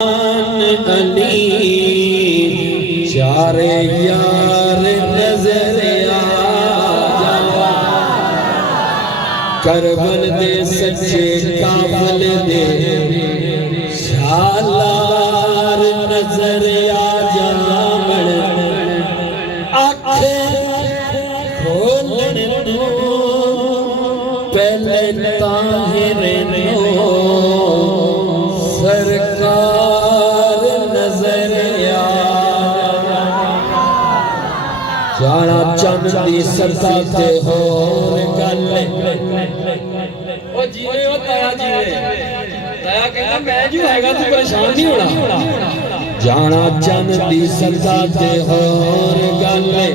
علی چار یار نظر آ کربل دے سچے کافل دے شالار نظر آ جامن آنکھیں کھولن نو پہلے طاہر نو سرکار نظر جانا چند دی ستا تے ہور گلے او جیوے او تایا جیوے تایا کہتا میں جو ہے گا تو پریشان نہیں ہونا جانا چند دی ستا تے ہور گلے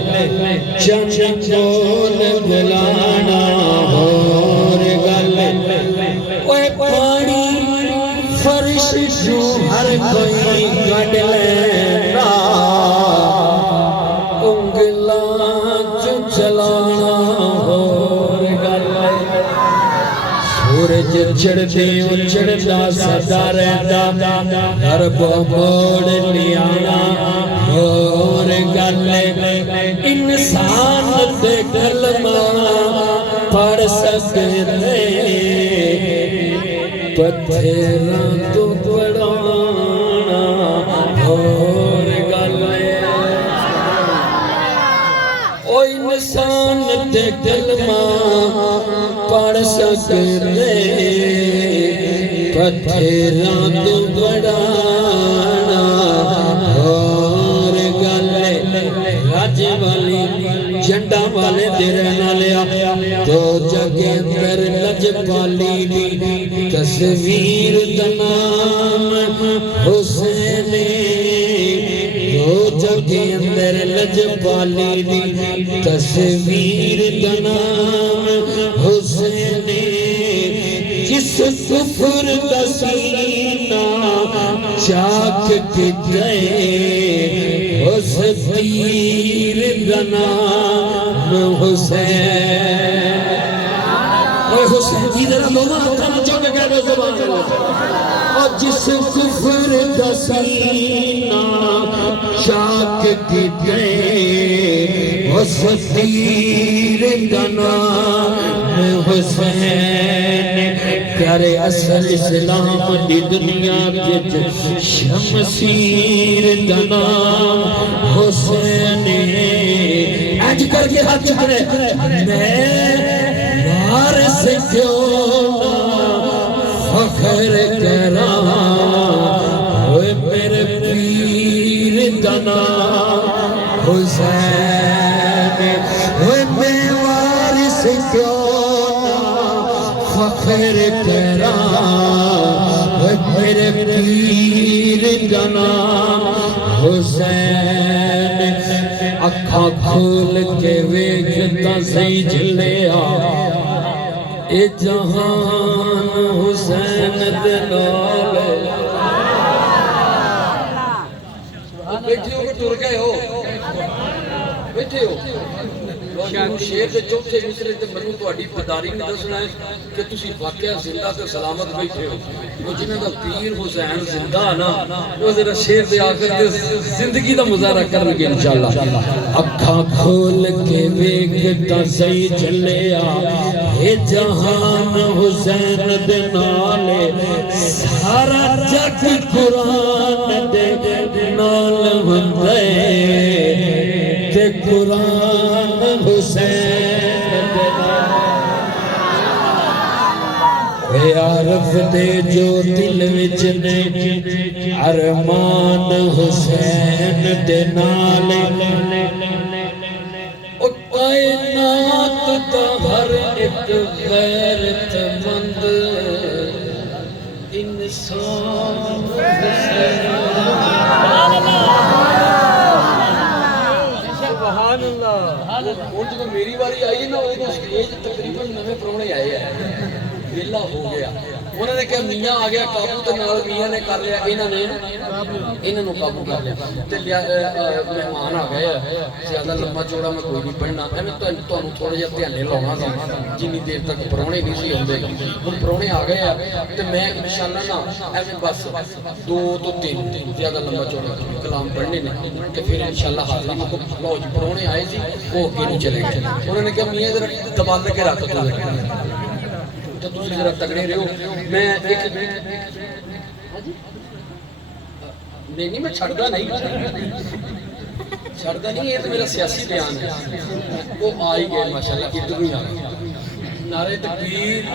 چند چول بلانا ہور گلے اوے پانی فرش جو ہر کوئی گڑ لینا سورج چڑھتے چڑھتا سدا رہتا ہر موڑ لیانا اور گلے انسان دے کلمہ پڑھ سکتے پتھراں تو پڑھانا اور گلے او انسان دے کلمہ پڑھ سکتے پتھراں تو پڑھانا اور گلے راج والی جھنڈا والے درنا لیا تو جگہ اندر لجپالی دی تصویر دا نام حسین تو جگہ اندر لجپالی دی تصویر دا نام حسین جس کفر دا سینہ چاک کے گئے اس تیر دا نام حسین اے حسین کی ذرا مولا اتنا چوکے کہہ دو زبان اور جس کفر دا سینہ چاک کے گئے اس تیر دا نام حسین کرے اصل اسلام دی دنیا کے شمشیر دا نام حسین اج کر کے ہاتھ چکرے میں وارث کیوں فخر کرا ہوئے میرے پیر دا نام حسین ہوئے میں وارث کیوں فخر کرا میرے پیر کا نام حسین اکھاں کھول کے ویکھتا سی جلیا اے جہان حسین دے نال بیٹھے ہو کہ ٹر گئے ہو بیٹھے ہو شیر دے چوتھے مصرے تے منو تہاڈی پداری نہیں دسنا ہے کہ تسی واقعہ زندہ تے سلامت بیٹھے ہو وہ جنہاں دا پیر حسین زندہ نا وہ ذرا شیر دے آخر تے زندگی دا مظاہرہ کرن گے انشاءاللہ اکھاں کھول کے ویکھتا سی چلیا اے جہان حسین دے نال سارا جگ قرآن دے نال ہوندا تے قرآن حسین اے عارف دے جو دل وچ نے ارمان حسین دے نال او کائنات دا ہر ایک غیرت مند انسان حسین اور جب میری باری آئی نا وہ سٹیج تقریباً نویں پرونے آئے ہیں ویلا ہو گیا انہوں نے کہا میاں آ گیا قابو تے نال میاں نے کر لیا انہوں نے قابو کر لیا تے مہمان آ گئے زیادہ لمبا چوڑا میں کوئی نہیں پڑھنا تمہیں تھوڑا جہا دھیانے لاؤنا گا جنی دیر تک پرونے نہیں سی آتے ہوں پرونے آ گئے تو میں انشاءاللہ نا ایویں بس 2 تو 3 زیادہ لمبا چوڑا کلام پڑھنے نے کہ پھر انشاءاللہ حاضری کو لو جی پرونے آئے جی وہ اگے نہیں چلے گئے انہوں نے کہا میاں ذرا دبال کے رکھ تو تم ذرا تگڑے رہو میں ایک نہیں میں چھڑتا نہیں چھڑتا نہیں یہ تو میرا سیاسی بیان ہے وہ آ ہی گئے ماشاءاللہ ادھر ہی آ گئے نعرہ تکبیر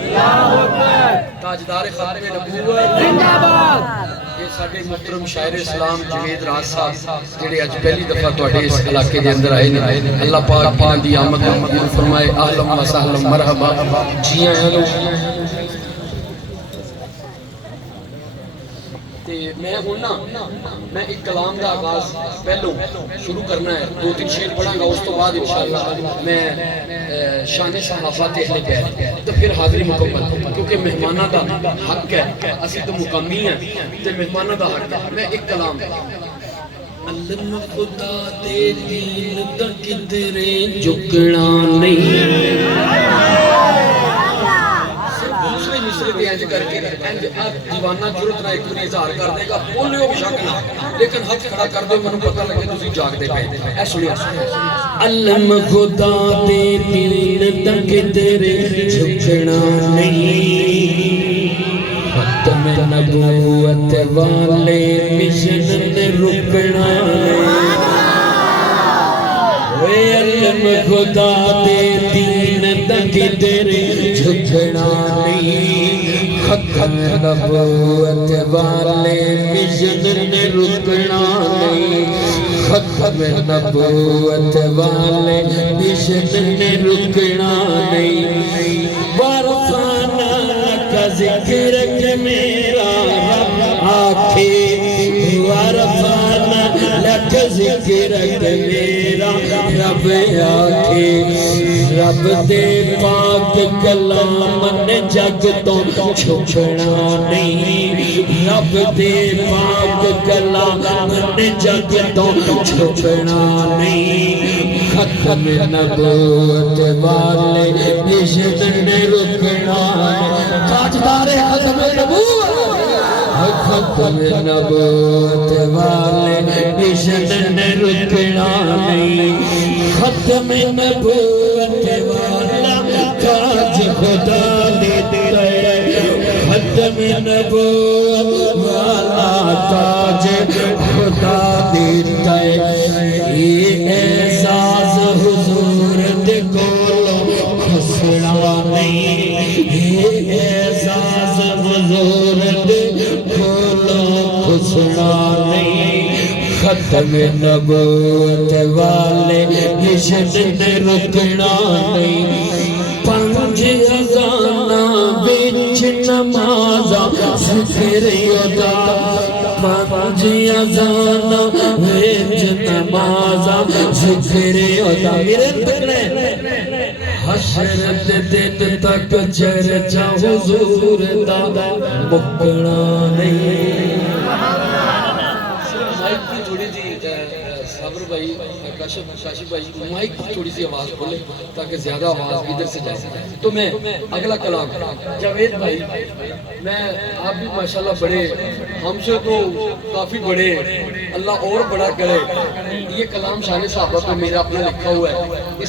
تاجدار خاتم نبوت زندہ باد یہ ساڈے محترم شاعر اسلام جوید راز صاحب جڑے اج پہلی دفعہ تواڈے اس علاقے دے اندر آئے نے اللہ پاک انہاں دی آمد قبول فرمائے اہلا و سہلا مرحبا جی آئیں میں ہوں نا میں ایک کلام کا آغاز پہلوں شروع کرنا ہے 2-3 شعر پڑھاں گا اس تو بعد انشاءاللہ میں شان صحافت اہل بیت تو پھر حاضری مکمل کیونکہ مہمانہ دا حق ہے اسی تو مقامی ہیں تو مہمانہ دا حق ہے میں ایک کلام علم خدا دے دین دا کدرے جھکنا نہیں دوسرے مصرے دے انج کر کے دیوانہ جرت نہ ایک دنیا اظہار کر دے گا بولے ہو شک نہ لیکن ہاتھ کھڑا کر دے منو پتہ لگے تسی جاگ دے پے اے سنیا علم خدا دے دین دا کدرے جھکنا نہیں ختم نبوت والے مشن نے رکنا اے علم خدا دے دین دا کدرے جھکنا نہیں ختم نبوت والے مشن نے رکنا نہیں ختم نبوت والے مشن نے رکنا نہیں برفانہ کا ذکر کہ میرا رب آکھے برفانہ لک ذکر کہ میرا رب آکھے رب دے پاک کلام نے جگ تو چھپنا نہیں رب دے پاک کلام نے جگ تو چھپنا نہیں ختم نبوت والے مشن نے رکنا تاجدار ختم نبوت ختم نبوت والے مشن نے رکنا نہیں ختم نبوت والا تاج خدا دیتے ختم نبوت والا تاج خدا دیتا یہ اعزاز حضور دے کولو کھسڑا نہیں یہ اعزاز حضور دے کولو کھسڑا نہیں ختم نبوت والے مشن نے رکنا نہیں 5 اذاناں وچ نمازاں ذکر ادا 5 اذاناں وچ نمازاں ذکر ادا میرے پہلے حشر دے دن تک چرچا حضور دا مکنا نہیں مائک کی تھوڑی سی صابر بھائی کاشف بھائی مائک کی تھوڑی سی آواز کھولے تاکہ زیادہ آواز ادھر سے جائے تو میں اگلا کلام جاوید بھائی میں آپ بھی ماشاءاللہ بڑے ہم سے تو کافی بڑے اللہ اور بڑا کرے یہ کلام شان صحابہ پہ میرا اپنا لکھا ہوا ہے